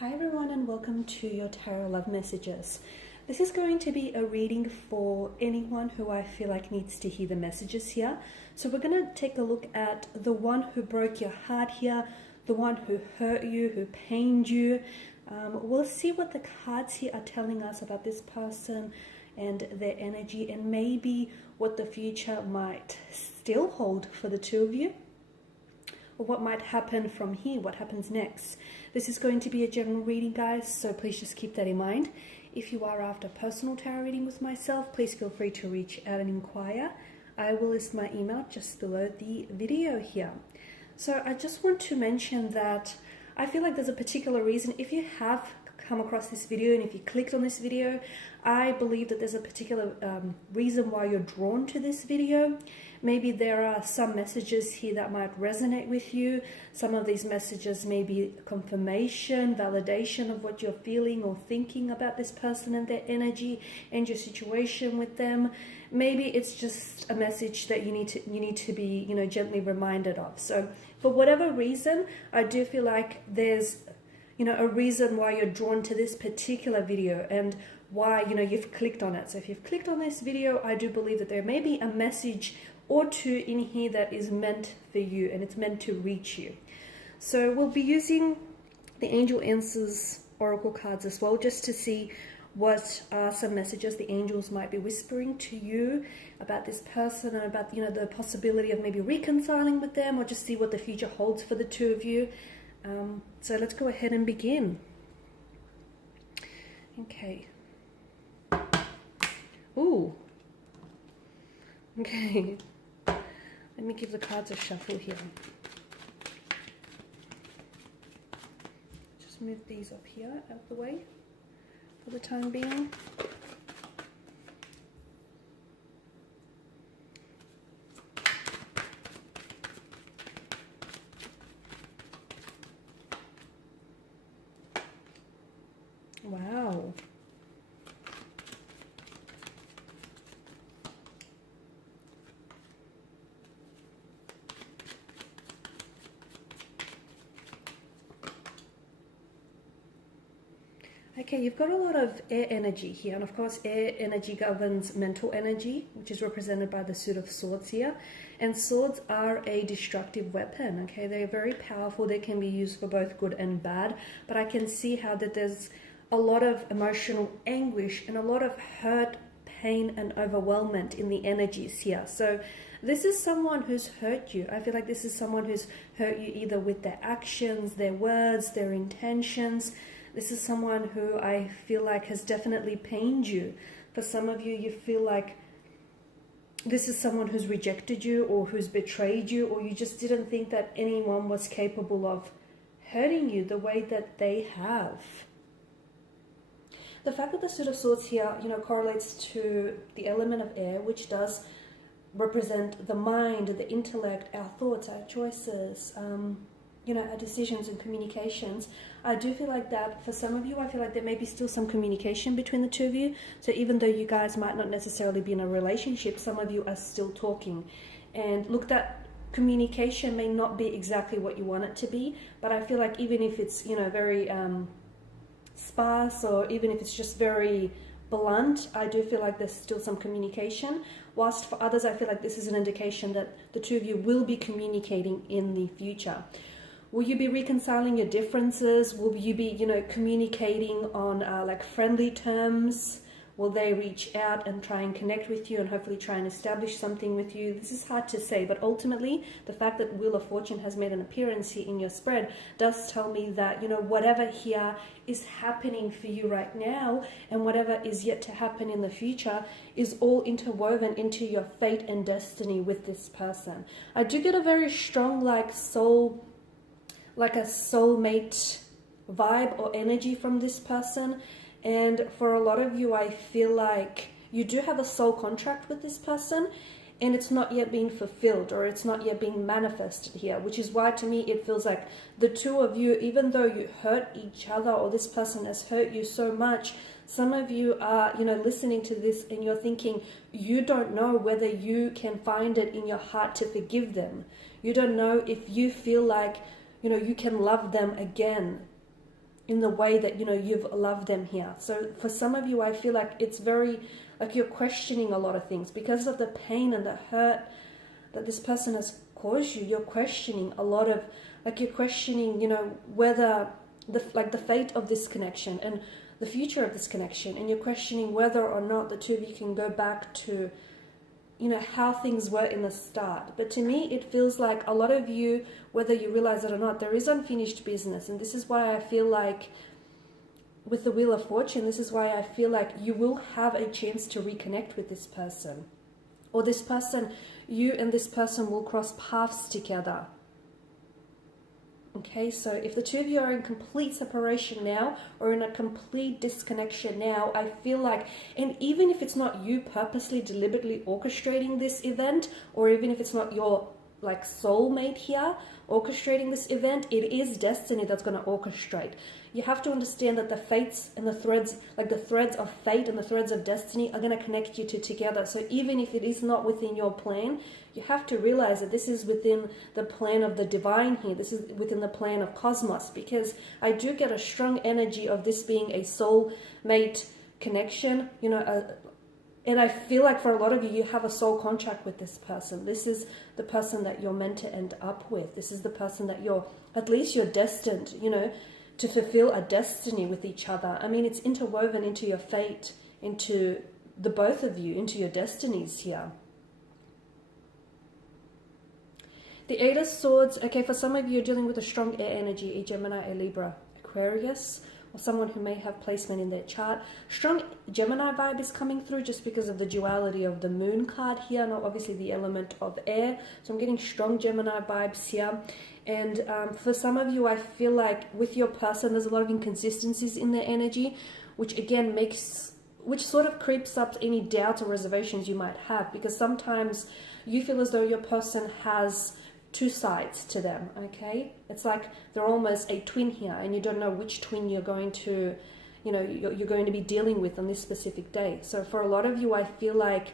Hi everyone and welcome to your Tarot Love Messages. This is going to be a reading for anyone who I feel like needs to hear the messages here. So we're going to take a look at the one who broke your heart here, the one who hurt you, who pained you. We'll see what the cards here are telling us about this person and their energy, and maybe what the future might still hold for the two of you, or what might happen from here, what happens next. This is going to be a general reading, guys, so please just keep that in mind. If you are after personal tarot reading with myself, please feel free to reach out and inquire. I will list my email just below the video here. So I just want to mention that I feel like there's a particular reason. If you have come across this video and if you clicked on this video, I believe that there's a particular reason why you're drawn to this video. Maybe there are some messages here that might resonate with you. Some of these messages may be confirmation, validation of what you're feeling or thinking about this person and their energy and your situation with them. Maybe it's just a message that you need to be, gently reminded of. So for whatever reason, I do feel like there's a reason why you're drawn to this particular video and why you've clicked on it. So if you've clicked on this video, I do believe that there may be a message or two in here that is meant for you, and it's meant to reach you. So we'll be using the Angel Answers Oracle cards as well, just to see what are some messages the angels might be whispering to you about this person, and about the possibility of maybe reconciling with them, or just see what the future holds for the two of you. So let's go ahead and begin. Okay. Ooh. Okay. Let me give the cards a shuffle here. Just move these up here out of the way for the time being. Wow. Okay, you've got a lot of air energy here, and of course air energy governs mental energy, which is represented by the suit of swords here. And swords are a destructive weapon, okay? They're very powerful. They can be used for both good and bad, but I can see how that there's a lot of emotional anguish and a lot of hurt, pain, and overwhelmment in the energies here. So this is someone who's hurt you. I feel like this is someone who's hurt you either with their actions, their words, their intentions. This is someone who I feel like has definitely pained you. For some of you, you feel like this is someone who's rejected you or who's betrayed you, or you just didn't think that anyone was capable of hurting you the way that they have. The fact that the Suit of Swords here, correlates to the element of air, which does represent the mind, the intellect, our thoughts, our choices, our decisions and communications. I do feel like that for some of you, I feel like there may be still some communication between the two of you. So even though you guys might not necessarily be in a relationship, some of you are still talking. And look, that communication may not be exactly what you want it to be, but I feel like even if it's, very sparse, or even if it's just very blunt, I do feel like there's still some communication. Whilst for others, I feel like this is an indication that the two of you will be communicating in the future. Will you be reconciling your differences? Will you be, communicating on like friendly terms? Will they reach out and try and connect with you and hopefully try and establish something with you? This is hard to say, but ultimately the fact that Wheel of Fortune has made an appearance here in your spread does tell me that, whatever here is happening for you right now and whatever is yet to happen in the future is all interwoven into your fate and destiny with this person. I do get a very strong like a soulmate vibe or energy from this person. And for a lot of you, I feel like you do have a soul contract with this person, and it's not yet being fulfilled, or it's not yet being manifested here, which is why to me it feels like the two of you, even though you hurt each other or this person has hurt you so much, some of you are, listening to this and you're thinking you don't know whether you can find it in your heart to forgive them. You don't know if you feel like, you can love them again. in the way that, you've loved them here. So for some of you, I feel like it's very, like you're questioning a lot of things because of the pain and the hurt that this person has caused you. You're questioning a lot of, like you're questioning, whether the fate of this connection and the future of this connection, and you're questioning whether or not the two of you can go back to, how things were in the start. But to me, it feels like a lot of you, whether you realize it or not, there is unfinished business. And this is why I feel like with the Wheel of Fortune, this is why I feel like you will have a chance to reconnect with this person. Or this person, you and this person will cross paths together. Okay, so if the two of you are in complete separation now, or in a complete disconnection now, I feel like, and even if it's not you purposely, deliberately orchestrating this event, or even if it's not your soulmate here orchestrating this event, it is destiny that's going to orchestrate. You have to understand that the fates and the threads, the threads of fate and the threads of destiny are going to connect you two together. So even if it is not within your plan, you have to realize that this is within the plan of the divine here. This is within the plan of cosmos, because I do get a strong energy of this being a soulmate connection, and I feel like for a lot of you, you have a soul contract with this person. This is the person that you're meant to end up with. This is the person that at least you're destined, to fulfill a destiny with each other. I mean, it's interwoven into your fate, into the both of you, into your destinies here. The Eight of Swords, okay, for some of you, you're dealing with a strong air energy, a Gemini, a Libra, Aquarius, or someone who may have placement in their chart. Strong Gemini vibe is coming through just because of the duality of the moon card here, not obviously the element of air. So I'm getting strong Gemini vibes here. And for some of you, I feel like with your person, there's a lot of inconsistencies in their energy, which again which sort of creeps up any doubts or reservations you might have, because sometimes you feel as though your person has two sides to them, okay? It's like they're almost a twin here, and you don't know which twin you're going to, you're going to be dealing with on this specific day. So for a lot of you, I feel like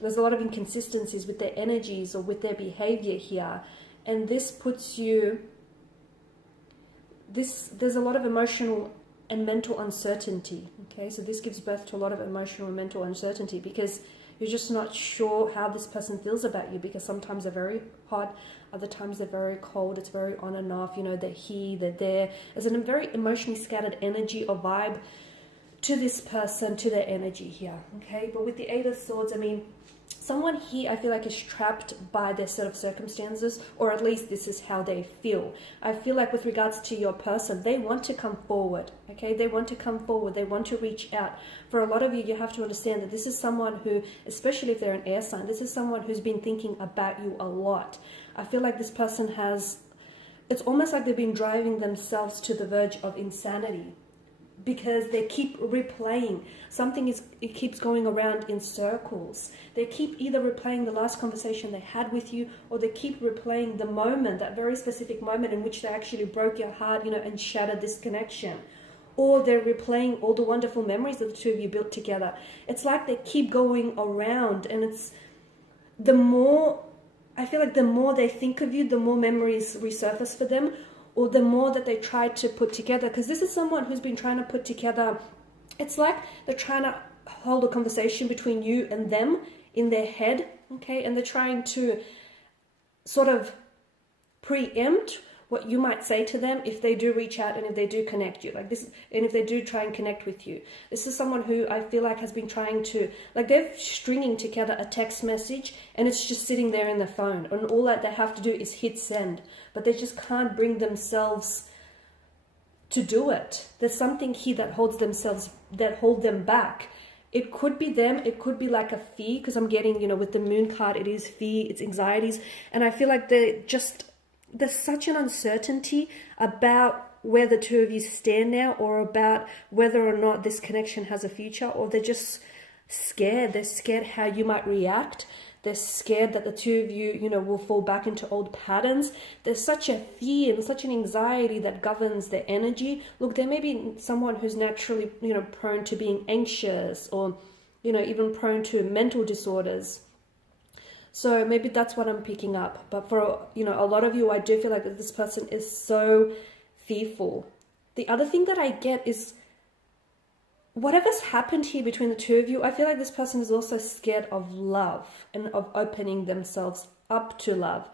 there's a lot of inconsistencies with their energies or with their behavior here, and this puts you, there's a lot of emotional and mental uncertainty, okay? So this gives birth to a lot of emotional and mental uncertainty, because you're just not sure how this person feels about you, because sometimes they're very hot, other times they're very cold, it's very on and off, they're here, they're there. There's a very emotionally scattered energy or vibe to this person, to their energy here, okay? But with the Eight of Swords, I mean, someone here I feel like is trapped by their set of circumstances, or at least this is how they feel. I feel like with regards to your person, they want to come forward, okay? They want to come forward, they want to reach out. For a lot of you, you have to understand that this is someone who, especially if they're an air sign, this is someone who's been thinking about you a lot. I feel like this person it's almost like they've been driving themselves to the verge of insanity, because they keep replaying. It keeps going around in circles. They keep either replaying the last conversation they had with you, or they keep replaying the moment, that very specific moment in which they actually broke your heart, and shattered this connection. Or they're replaying all the wonderful memories that the two of you built together. It's like they keep going around, and I feel like the more they think of you, the more memories resurface for them, or the more that they try to put together, because this is someone who's been trying to put together, it's like they're trying to hold a conversation between you and them in their head, okay, and they're trying to sort of preempt what you might say to them if they do reach out and if they do connect you, like this, and if they do try and connect with you. This is someone who I feel like has been trying to, they're stringing together a text message, and it's just sitting there in the phone, and all that they have to do is hit send, but they just can't bring themselves to do it. There's something here that hold them back. It could be them, it could be like a fear, because I'm getting, with the moon card, it is fear, it's anxieties, and I feel like there's such an uncertainty about where the two of you stand now, or about whether or not this connection has a future, or they're just scared. They're scared how you might react. They're scared that the two of you, will fall back into old patterns. There's such a fear and such an anxiety that governs their energy. Look, there may be someone who's naturally, prone to being anxious, or, even prone to mental disorders. So maybe that's what I'm picking up. But for, a lot of you, I do feel like that this person is so fearful. The other thing that I get is whatever's happened here between the two of you, I feel like this person is also scared of love and of opening themselves up to love.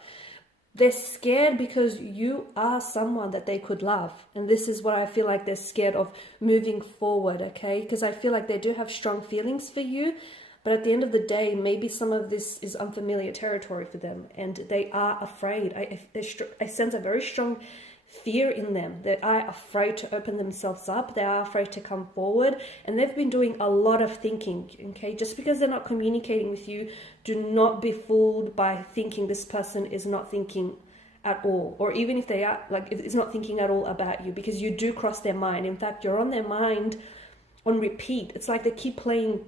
They're scared because you are someone that they could love. And this is what I feel like they're scared of moving forward, okay? Because I feel like they do have strong feelings for you. But at the end of the day, maybe some of this is unfamiliar territory for them. And they are afraid. I sense a very strong fear in them. They are afraid to open themselves up. They are afraid to come forward, and they've been doing a lot of thinking. Okay, just because they're not communicating with you, do not be fooled by thinking this person is not thinking at all, or even if they are, like, if it's not thinking at all about you, because you do cross their mind. In fact, you're on their mind on repeat. It's like they keep playing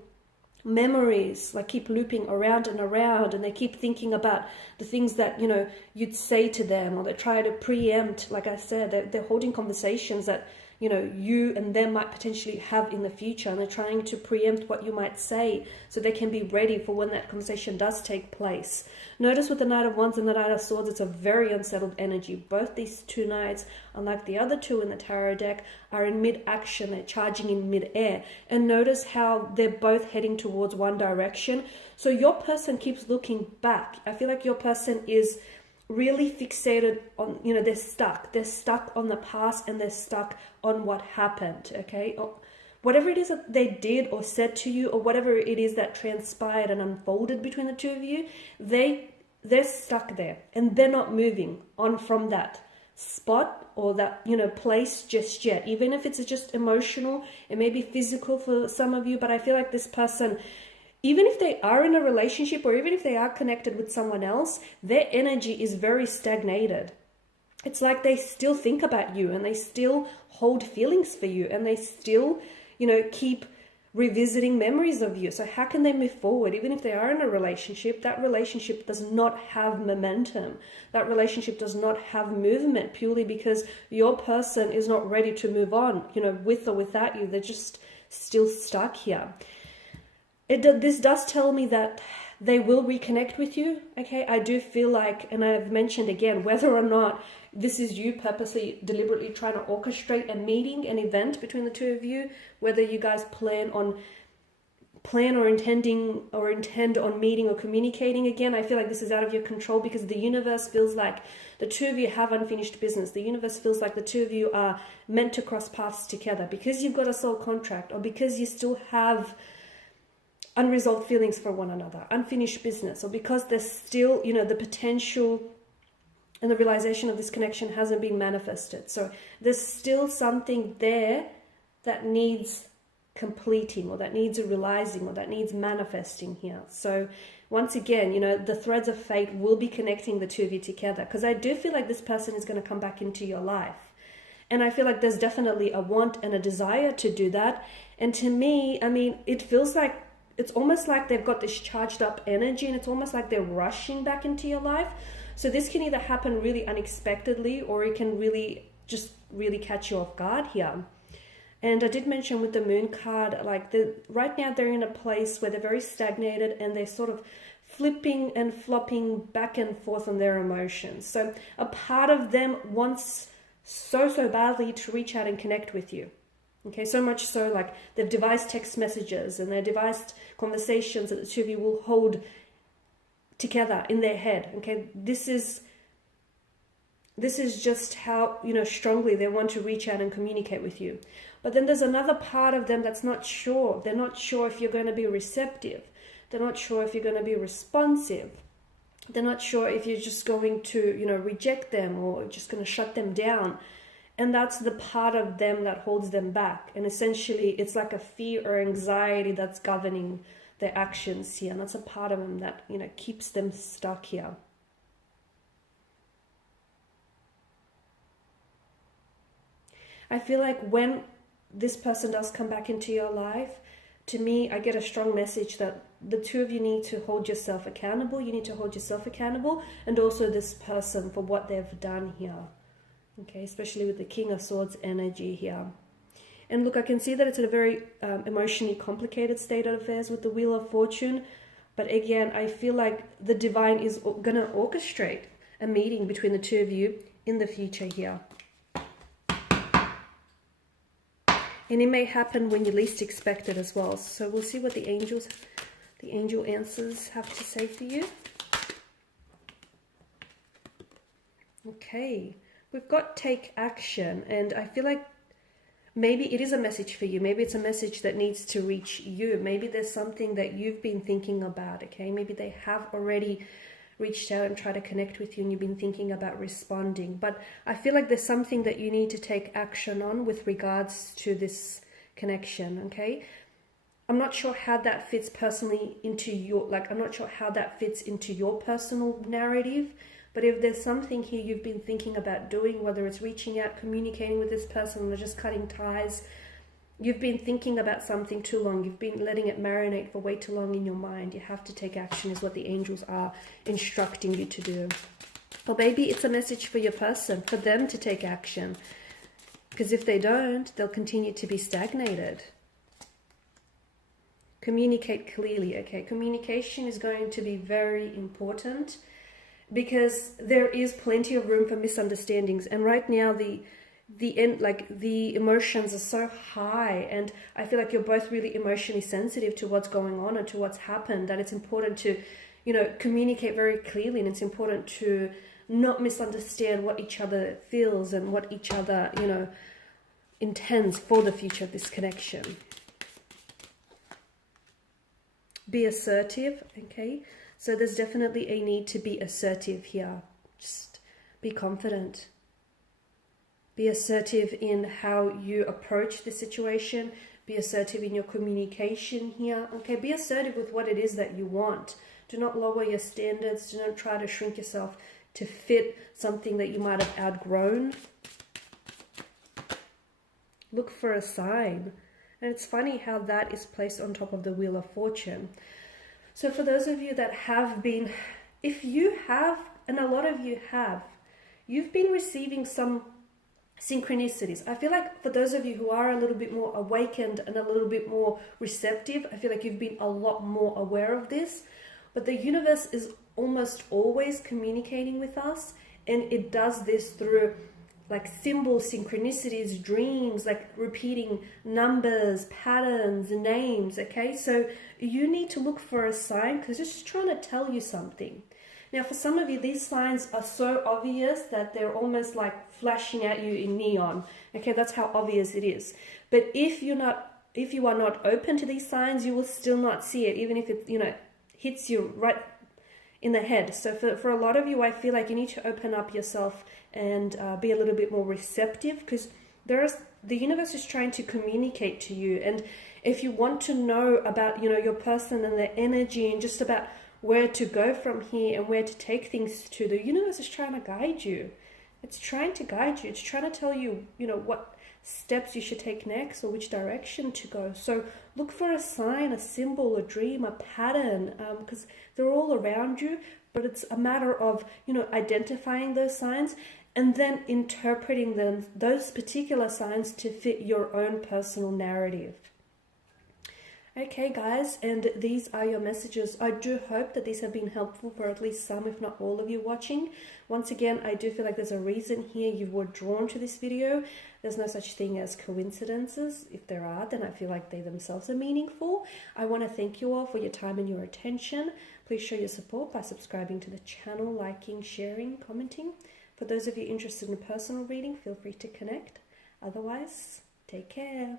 memories, like keep looping around and around, and they keep thinking about the things that, you know, you'd say to them, or they try to preempt. Like I said, they're holding conversations that, you know, you and them might potentially have in the future, and they're trying to preempt what you might say so they can be ready for when that conversation does take place. Notice with the Knight of Wands and the Knight of Swords, it's a very unsettled energy. Both these two knights, unlike the other two in the tarot deck, are in mid-action. They're charging in mid-air. And notice how they're both heading towards one direction. So your person keeps looking back. I feel like your person is really fixated on, you know, they're stuck on the past, and they're stuck on what happened, okay? Or whatever it is that they did or said to you, or whatever it is that transpired and unfolded between the two of you, they're stuck there, and they're not moving on from that spot or that, you know, place just yet. Even if it's just emotional, it may be physical for some of you, but I feel like this person, even if they are in a relationship, or even if they are connected with someone else, their energy is very stagnated. It's like they still think about you, and they still hold feelings for you, and they still, you know, keep revisiting memories of you. So how can they move forward? Even if they are in a relationship, that relationship does not have momentum. That relationship does not have movement, purely because your person is not ready to move on, you know, with or without you. They're just still stuck here. This does tell me that they will reconnect with you, okay? I do feel like, and I've mentioned again, whether or not this is you purposely, deliberately trying to orchestrate a meeting, an event between the two of you, whether you guys plan or intend on meeting or communicating again, I feel like this is out of your control, because the universe feels like the two of you have unfinished business. The universe feels like the two of you are meant to cross paths together, because you've got a soul contract, or because you still have unresolved feelings for one another, unfinished business, or because there's still, you know, the potential and the realization of this connection hasn't been manifested. So there's still something there that needs completing, or that needs realizing, or that needs manifesting here. So once again, you know, the threads of fate will be connecting the two of you together, because I do feel like this person is going to come back into your life. And I feel like there's definitely a want and a desire to do that. And to me, I mean, it feels like, it's almost like they've got this charged up energy, and it's almost like they're rushing back into your life. So this can either happen really unexpectedly, or it can really catch you off guard here. And I did mention with the moon card, like right now they're in a place where they're very stagnated, and they're sort of flipping and flopping back and forth on their emotions. So a part of them wants so badly to reach out and connect with you. Okay, so much so, like, they've devised text messages, and they've devised conversations that the two of you will hold together in their head. Okay, this is just how, you know, strongly they want to reach out and communicate with you. But then there's another part of them that's not sure. They're not sure if you're going to be receptive. They're not sure if you're going to be responsive. They're not sure if you're just going to, you know, reject them, or just going to shut them down. And that's the part of them that holds them back. And essentially, it's like a fear or anxiety that's governing their actions here. And that's a part of them that, you know, keeps them stuck here. I feel like when this person does come back into your life, to me, I get a strong message that the two of you need to hold yourself accountable. You need to hold yourself accountable, and also this person for what they've done here. Okay, especially with the King of Swords energy here. And look, I can see that it's a very emotionally complicated state of affairs with the Wheel of Fortune. But again, I feel like the divine is going to orchestrate a meeting between the two of you in the future here. And it may happen when you least expect it as well. So we'll see what the angel answers have to say for you. Okay, we've got take action, and I feel like maybe it is a message for you. Maybe it's a message that needs to reach you. Maybe there's something that you've been thinking about, okay? Maybe they have already reached out and tried to connect with you and you've been thinking about responding. But I feel like there's something that you need to take action on with regards to this connection, okay? I'm not sure how that fits personally into your, I'm not sure how that fits into your personal narrative. But if there's something here you've been thinking about doing, whether it's reaching out, communicating with this person, or just cutting ties, you've been thinking about something too long. You've been letting it marinate for way too long in your mind. You have to take action is what the angels are instructing you to do. Or maybe it's a message for your person, for them to take action. Because if they don't, they'll continue to be stagnated. Communicate clearly, okay? Communication is going to be very important, because there is plenty of room for misunderstandings, and right now the emotions are so high, and I feel like you're both really emotionally sensitive to what's going on and to what's happened, that it's important to, communicate very clearly, and it's important to not misunderstand what each other feels and what each other, intends for the future of this connection. Be assertive, okay? So there's definitely a need to be assertive here. Just be confident. Be assertive in how you approach the situation. Be assertive in your communication here. Okay, be assertive with what it is that you want. Do not lower your standards. Do not try to shrink yourself to fit something that you might have outgrown. Look for a sign. And it's funny how that is placed on top of the Wheel of Fortune. So for those of you that have been, if you have, and a lot of you have, you've been receiving some synchronicities. I feel like for those of you who are a little bit more awakened and a little bit more receptive, I feel like you've been a lot more aware of this. But the universe is almost always communicating with us, and it does this through symbols, synchronicities, dreams, repeating numbers, patterns, names, okay? So you need to look for a sign, because it's just trying to tell you something. Now, for some of you, these signs are so obvious that they're almost like flashing at you in neon, okay? That's how obvious it is. But if you are not open to these signs, you will still not see it, even if it, hits you right in the head. So for a lot of you, I feel like you need to open up yourself and be a little bit more receptive, because the universe is trying to communicate to you. And if you want to know about your person and their energy and just about where to go from here and where to take things to, the universe is trying to guide you. It's trying to guide you. It's trying to tell you what steps you should take next or which direction to go. So look for a sign, a symbol, a dream, a pattern, because they're all around you. But it's a matter of identifying those signs and then interpreting those particular signs to fit your own personal narrative. Okay, guys, and these are your messages. I do hope that these have been helpful for at least some, if not all of you watching. Once again, I do feel like there's a reason here you were drawn to this video. There's no such thing as coincidences. If there are, then I feel like they themselves are meaningful. I want to thank you all for your time and your attention. Please show your support by subscribing to the channel, liking, sharing, commenting. For those of you interested in a personal reading, feel free to connect. Otherwise, take care.